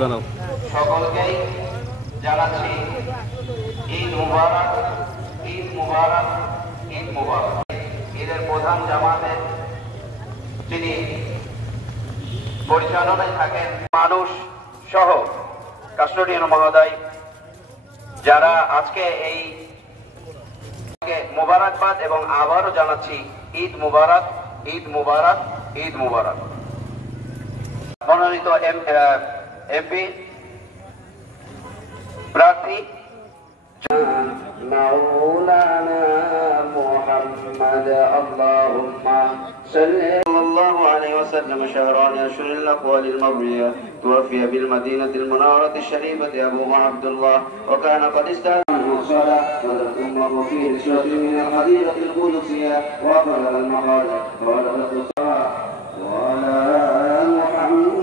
বানাও সকলকেই জানাচ্ছি ঈদ মুবারক, ঈদ মুবারক, ঈদ মুবারক। ঈদের প্রধান জামাতে যিনি পরিচালনায় থাকেন মানুষ সহ কাস্টোডিয়ান মহোদয়, যারা আজকে এই মুবারকবাদ এবং আবারও জানাচ্ছি ঈদ মুবারক, ঈদ মুবারক, ঈদ মুবারক। মনোনীত এমপি প্রার্থী مولانا محمد اللهم صل الله عليه وسلم شهران أشهر الأقوال المروية توفي بالمدينة المنورة الشريفة أبو عبد الله وكان قد استأذنه الصلاة وذكره فيه نسوة من الحديثة القدسية وأفضل المقالة قال الصلاة وعلى محمد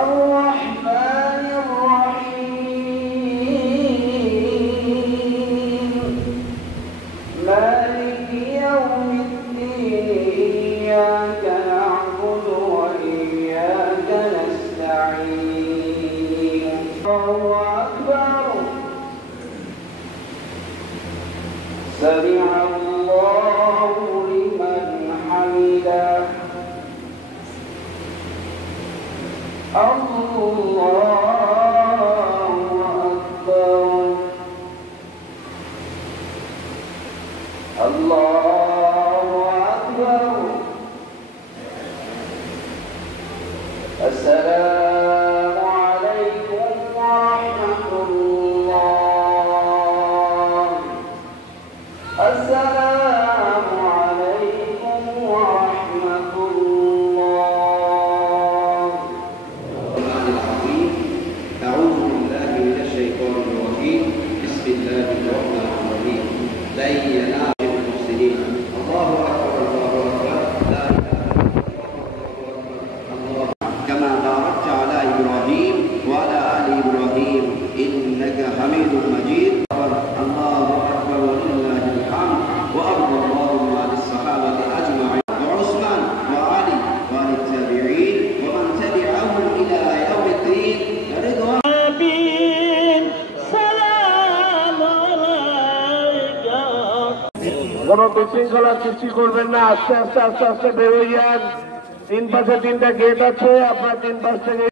الرحمن الرحيم مالك يوم الدين إياك نعبد وإياك نستعين الله أكبر سمع الله لمن حمده الله أكبر الله أكبر السلام عليكم ورحمة الله السلام عليكم ورحمة الله أعوذ بالله من الشيطان الرجيم بسم الله الرحمن الرحيم لن ينال المحسنين الله أكبر الله أكبر لا إله إلا الله كما باركت على إبراهيم وعلى آل إبراهيم إنك حميد مجيد الله أكبر ولله الحمد وأرضى اللهم عن الصحابة أجمعين وعثمان وعلي وعن التابعين ومن تبعهم إلى يوم الدين رضوان কোন বিশৃঙ্খলার সৃষ্টি করবেন না। আস্তে আস্তে আস্তে আস্তে বেরোই যান। 3 পাশে 3টা গেট আছে, আপনার 3 পাশ থেকে